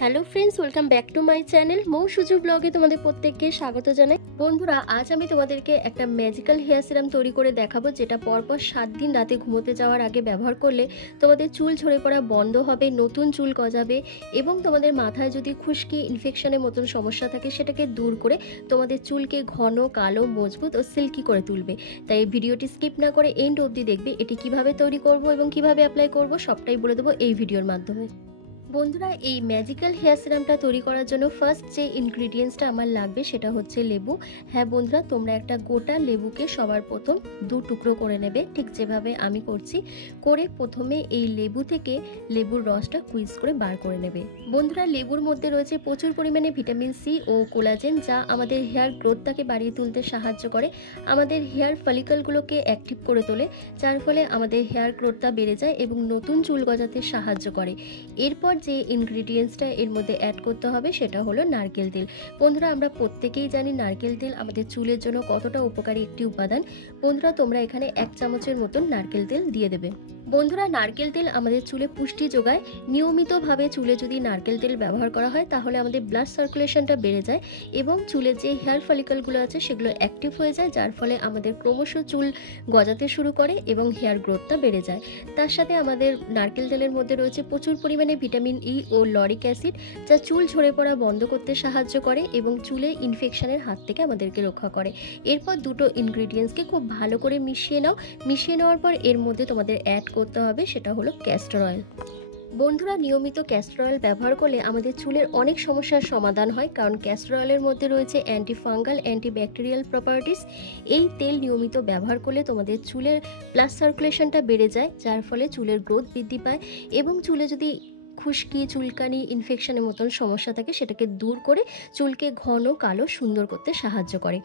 Hello friends, welcome back to my channel Mou Suju ব্লগে তোমাদের প্রত্যেককে স্বাগত জানাই। বন্ধুরা, আজ আমি তোমাদেরকে একটা ম্যাজিক্যাল হেয়ার সিরাম তৈরি করে দেখাবো, যেটা পরপর 7 দিন রাতে ঘুমোতে যাওয়ার আগে ব্যবহার করলে তোমাদের চুল ঝরে পড়া বন্ধ হবে, নতুন চুল গজাবে এবং তোমাদের মাথায় যদি খুশকি ইনফেকশনের মতন সমস্যা থাকে সেটাকে দূর করে তোমাদের চুলকে ঘন, কালো, মজবুত ও সিল্কি করে তুলবে। তাই ভিডিওটি স্কিপ না করে এন্ড অবধি দেখবে। এটি কিভাবে তৈরি করব এবং কিভাবে অ্যাপ্লাই করব সবটাই বলে দেবো এই ভিডিওর মাধ্যমে। বন্ধুরা, এই ম্যাজিক্যাল হেয়ার সিরামটা তৈরি করার জন্য ফার্স্ট যে ইনগ্রিডিয়েন্টসটা আমার লাগবে সেটা হচ্ছে লেবু। হ্যাঁ বন্ধুরা, তোমরা একটা গোটা লেবুকে সবার প্রথম 2 টুকরো করে নেবে, ঠিক যেভাবে আমি করছি। করে প্রথমে এই লেবু থেকে লেবুর রসটা কুইজ করে বার করে নেবে। বন্ধুরা, লেবুর মধ্যে রয়েছে প্রচুর পরিমাণে ভিটামিন সি ও কোলাজেন, যা আমাদের হেয়ার গ্রোথটাকে বাড়িয়ে তুলতে সাহায্য করে, আমাদের হেয়ার ফলিকলগুলোকে অ্যাক্টিভ করে তোলে, যার ফলে আমাদের হেয়ার গ্রোথটা বেড়ে যায় এবং নতুন চুল গজাতে সাহায্য করে। এরপর যে ইনগ্রিডিয়েন্টসটা এর মধ্যে অ্যাড করতে হবে সেটা হলো নারকেল তেল। বন্ধুরা, আমরা প্রত্যেকেই জানি নারকেল তেল আমাদের চুলের জন্য কতটা উপকারী একটি উপাদান। বন্ধুরা, তোমরা এখানে 1 চামচের মতন নারকেল তেল দিয়ে দেবে। বন্ধুরা, নারকেল তেল আমাদের চুলে পুষ্টি যোগায়। নিয়মিতভাবে চুলে যদি নারকেল তেল ব্যবহার করা হয় তাহলে আমাদের ব্লাড সার্কুলেশনটা বেড়ে যায় এবং চুলের যে হেয়ার ফলিকলগুলো আছে সেগুলো অ্যাক্টিভ হয়ে যায়, যার ফলে আমাদের ক্রমশ চুল গজাতে শুরু করে এবং হেয়ার গ্রোথটা বেড়ে যায়। তার সাথে আমাদের নারকেল তেলের মধ্যে রয়েছে প্রচুর পরিমাণে ভিটামিন ই ও লরিক অ্যাসিড, যা চুল ঝরে পড়া বন্ধ করতে সাহায্য করে এবং চুলে ইনফেকশনের হাত থেকে আমাদেরকে রক্ষা করে। এরপর দুটো ইনগ্রিডিয়েন্টসকে খুব ভালো করে মিশিয়ে নাও। মিশিয়ে নেওয়ার পর এর মধ্যে তোমাদের অ্যাড করতে হবে সেটা হলো ক্যাস্টর অয়েল। বন্ধুরা, নিয়মিত ক্যাস্টর অয়েল ব্যবহার করলে আমাদের চুলের অনেক সমস্যার সমাধান হয়, কারণ ক্যাস্টর অয়েলের মধ্যে রয়েছে অ্যান্টিফাঙ্গাল, অ্যান্টিব্যাকটেরিয়াল প্রপার্টিস। এই তেল নিয়মিত ব্যবহার করলে তোমাদের চুলের ব্লাড সার্কুলেশনটা বেড়ে যায়, যার ফলে চুলের গ্রোথ বৃদ্ধি পায় এবং চুলে যদি খুশকি, চুলকানি, ইনফেকশনের মতন সমস্যা থাকে সেটাকে দূর করে চুলকে ঘন, কালো, সুন্দর করতে সাহায্য করে।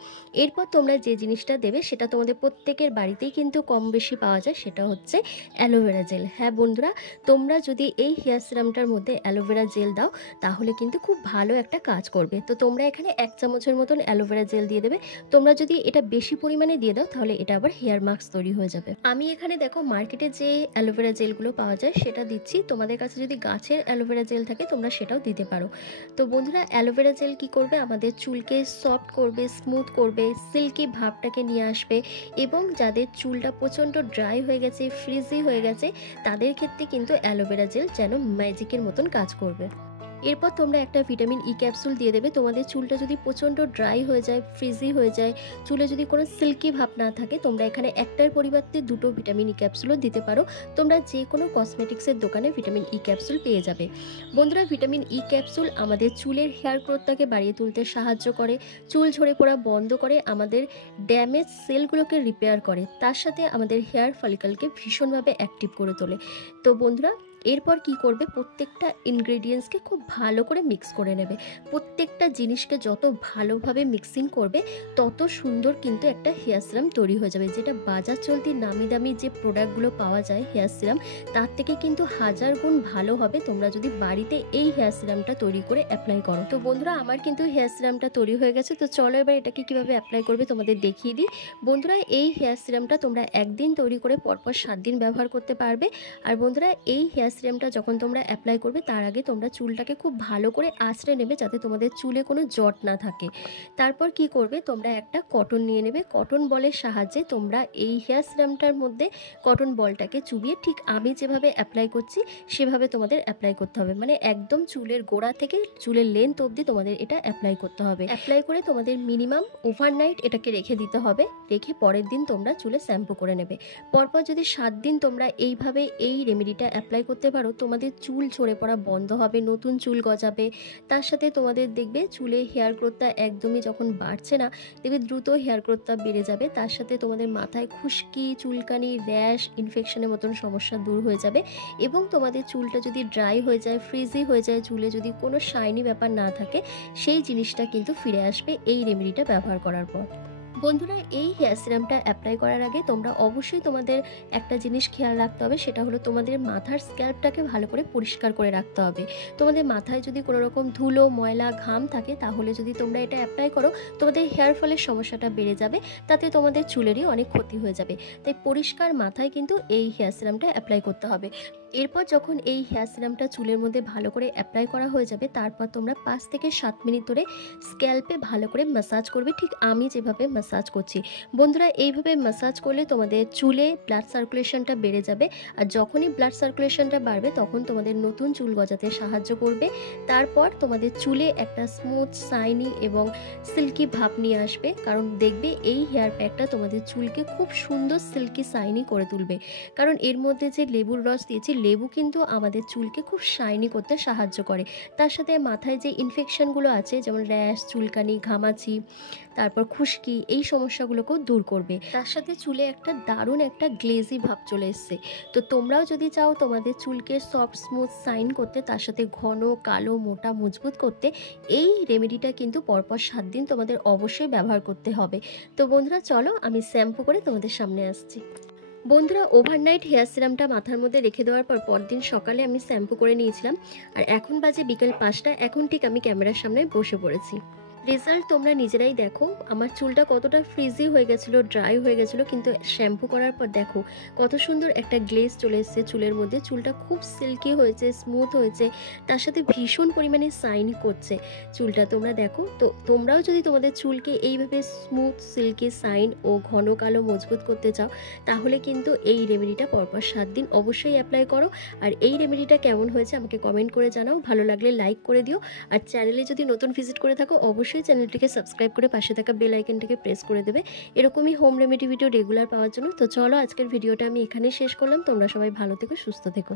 এরপর তোমরা যে জিনিসটা দেবে সেটা তোমাদের প্রত্যেকের বাড়িতেই কিন্তু কম বেশি পাওয়া যায়, সেটা হচ্ছে অ্যালোভেরা জেল। হ্যাঁ বন্ধুরা, তোমরা যদি এই হেয়ার সিরামটার মধ্যে অ্যালোভেরা জেল দাও তাহলে কিন্তু খুব ভালো একটা কাজ করবে। তো তোমরা এখানে 1 চামচের মতন অ্যালোভেরা জেল দিয়ে দেবে। তোমরা যদি এটা বেশি পরিমাণে দিয়ে দাও তাহলে এটা আবার হেয়ার মাস্ক তৈরি হয়ে যাবে। আমি এখানে দেখো মার্কেটে যে অ্যালোভেরা জেলগুলো পাওয়া যায় সেটা দিচ্ছি। তোমাদের কাছে যদি গাছের অ্যালোভেরা জেল থাকে তোমরা সেটাও দিতে পারো। তো বন্ধুরা, অ্যালোভেরা জেল কি করবে, আমাদের চুলকে সফট করবে, স্মুথ করবে, সিল্কি ভাবটাকে নিয়ে আসবে এবং যাদের চুলটা প্রচণ্ড ড্রাই হয়ে গেছে, ফ্রিজি হয়ে গেছে, তাদের ক্ষেত্রে কিন্তু অ্যালোভেরা জেল যেন ম্যাজিকের মতন কাজ করবে। এরপর তোমরা একটা ভিটামিন ই ক্যাপসুল দিয়ে দেবে। তোমাদের চুলটা যদি প্রচণ্ড ড্রাই হয়ে যায়, ফ্রিজি হয়ে যায়, চুলে যদি কোনো সিল্কি ভাব না থাকে, তোমরা এখানে একটার পরিবর্তে 2টো ভিটামিন ই ক্যাপসুলও দিতে পারো। তোমরা যে কোনো কসমেটিক্সের দোকানে ভিটামিন ই ক্যাপসুল পেয়ে যাবে। বন্ধুরা, ভিটামিন ই ক্যাপসুল আমাদের চুলের হেয়ার গ্রোথটাকে বাড়িয়ে তুলতে সাহায্য করে, চুল ঝরে পড়া বন্ধ করে, আমাদের ড্যামেজ সেলগুলোকে রিপেয়ার করে, তার সাথে আমাদের হেয়ার ফলিকলকে ভীষণভাবে অ্যাক্টিভ করে তোলে। তো বন্ধুরা, এরপর কি করবে, প্রত্যেকটা ইনগ্রেডিয়েন্টসকে খুব ভালো করে মিক্স করে নেবে। প্রত্যেকটা জিনিসকে যত ভালোভাবে মিক্সিং করবে তত সুন্দর কিন্তু একটা হেয়ার সিরাম তৈরি হয়ে যাবে, যেটা বাজার চলতি নামি দামি যে প্রোডাক্টগুলো পাওয়া যায় হেয়ার সিরাম, তার থেকে কিন্তু 1000 গুণ ভালো হবে তোমরা যদি বাড়িতে এই হেয়ার সিরামটা তৈরি করে অ্যাপ্লাই করো। তো বন্ধুরা, আমার কিন্তু হেয়ার সিরামটা তৈরি হয়ে গেছে। তো চলো এবার এটাকে কিভাবে অ্যাপ্লাই করবে তোমাদের দেখিয়ে দিই। বন্ধুরা, এই হেয়ার সিরামটা তোমরা একদিন তৈরি করে পরপর 7 দিন ব্যবহার করতে পারবে। আর বন্ধুরা, এই হেয়ার সিরামটা যখন তোমরা অ্যাপ্লাই করবে তার আগে তোমরা চুলটাকে খুব ভালো করে আঁচড়ে নেবে, যাতে তোমাদের চুলে কোনো জট না থাকে। তারপর কি করবে, তোমরা একটা কটন নিয়ে নেবে। কটন বলের সাহায্যে তোমরা এই হেয়ার সিরামটার মধ্যে কটন বলটাকে চুবিয়ে ঠিক আমি যেভাবে অ্যাপ্লাই করছি সেভাবে তোমাদের অ্যাপ্লাই করতে হবে। মানে একদম চুলের গোড়া থেকে চুলের লেন্থ অবধি তোমাদের এটা অ্যাপ্লাই করতে হবে। অ্যাপ্লাই করে তোমাদের মিনিমাম ওভারনাইট এটাকে রেখে দিতে হবে। রেখে পরের দিন তোমরা চুলে শ্যাম্পু করে নেবে। পরপর যদি 7 দিন তোমরা এইভাবে এই রেমেডিটা অ্যাপ্লাই করতে পারো, তোমাদের চুল ঝরে পড়া বন্ধ হবে, নতুন চুল গজাবে। তার সাথে তোমাদের দেখবে চুলে হেয়ার গ্রোথটা একদমই যখন বাড়ছে না, দেখবে দ্রুত হেয়ার গ্রোথটা বেড়ে যাবে। তার সাথে তোমাদের মাথায় খুশকি, চুলকানি, র্যাশ, ইনফেকশনের মতন সমস্যা দূর হয়ে যাবে এবং তোমাদের চুলটা যদি ড্রাই হয়ে যায়, ফ্রিজি হয়ে যায়, চুলে যদি কোনো শাইনি ব্যাপার না থাকে, সেই জিনিসটা কিন্তু ফিরে আসবে এই রেমেডিটা ব্যবহার করার পর। বন্ধুরা, এই হেয়ার সিরামটা অ্যাপ্লাই করার আগে তোমরা অবশ্যই তোমাদের একটা জিনিস খেয়াল রাখতে হবে, সেটা হলো তোমাদের মাথার স্ক্যাল্পটাকে ভালো করে পরিষ্কার করে রাখতে হবে। তোমাদের মাথায় যদি কোনো রকম ধুলো, ময়লা, ঘাম থাকে তাহলে যদি তোমরা এটা অ্যাপ্লাই করো তোমাদের হেয়ার ফলের সমস্যাটা বেড়ে যাবে, তাতে তোমাদের চুলেরই অনেক ক্ষতি হয়ে যাবে। তাই পরিষ্কার মাথায় কিন্তু এই হেয়ার সিরামটা অ্যাপ্লাই করতে হবে। এরপর যখন এই হেয়ার সিরামটা চুলের মধ্যে ভালো করে অ্যাপ্লাই করা হয়ে যাবে, তারপর তোমরা 5 থেকে 7 মিনিট ধরে স্ক্যাল্পে ভালো করে ম্যাসাজ করবে, ঠিক আমি যেভাবে ম্যাসাজ করছি। বন্ধুরা, এইভাবে ম্যাসাজ করলে তোমাদের চুলে ব্লাড সার্কুলেশনটা বেড়ে যাবে, আর যখনই ব্লাড সার্কুলেশনটা বাড়বে তখন তোমাদের নতুন চুল গজাতে সাহায্য করবে। তারপর তোমাদের চুলে একটা স্মুথ, শাইনি এবং সিল্কি ভাব নিয়ে আসবে, কারণ দেখবে এই হেয়ার প্যাকটা তোমাদের চুলকে খুব সুন্দর সিল্কি শাইনি করে তুলবে। কারণ এর মধ্যে যে লেবুর রস দিয়েছি, লেবু কিন্তু আমাদের চুলকে খুব শাইনি করতে সাহায্য করে। তার সাথে মাথায় যে ইনফেকশনগুলো আছে, যেমন র্যাশ, চুলকানি, ঘামাচি, তারপর খুশকি, এই সমস্যাগুলোকেও দূর করবে। তার সাথে চুলে একটা দারুণ একটা গ্লেজি ভাব চলে এসছে। তো তোমরাও যদি চাও তোমাদের চুলকে সফট, স্মুথ, শাইন করতে, তার সাথে ঘন, কালো, মোটা, মজবুত করতে, এই রেমেডিটা কিন্তু পরপর 7 দিন তোমাদের অবশ্যই ব্যবহার করতে হবে। তো বন্ধুরা চলো আমি শ্যাম্পু করে তোমাদের সামনে আসছি। বন্ধুরা, ওভারনাইট হেয়ার সিরামটা মাথার মধ্যে রেখে দেওয়ার পর পরদিন সকালে আমি শ্যাম্পু করে নিয়েছিলাম, আর এখন বাজে বিকেল 5টা। এখন ঠিক আমি ক্যামেরার সামনে বসে পড়েছি। রেজাল্ট তোমরা নিজেরাই দেখো। আমার চুলটা কতটা ফ্রিজি হয়ে গেছিলো, ড্রাই হয়ে গেছিলো, কিন্তু শ্যাম্পু করার পর দেখো কত সুন্দর একটা গ্লেজ চলে এসেছে চুলের মধ্যে। চুলটা খুব সিল্কি হয়েছে, স্মুথ হয়েছে, তার সাথে ভীষণ পরিমাণে শাইনি করছে চুলটা। তোমরা দেখো। তো তোমরাও যদি তোমাদের চুলকে এইভাবে স্মুথ, সিল্কি, শাইন ও ঘন কালো মজবুত করতে চাও, তাহলে কিন্তু এই রেমেডিটা পরপর 7 দিন অবশ্যই অ্যাপ্লাই করো। আর এই রেমেডিটা কেমন হয়েছে আমাকে কমেন্ট করে জানাও, ভালো লাগলে লাইক করে দিও। আর চ্যানেলে যদি নতুন ভিজিট করে থাকো, অবশ্যই চ্যানেলটিকে সাবস্ক্রাইব করে পাশে থাকা বেল আইকনটাকে প্রেস করে দেবে এরকমই হোম রেমেডি ভিডিও রেগুলার পাওয়ার জন্য। তো চলো, আজকের ভিডিওটা আমি এখানেই শেষ করলাম। তোমরা সবাই ভালো থেকো, সুস্থ থেকো।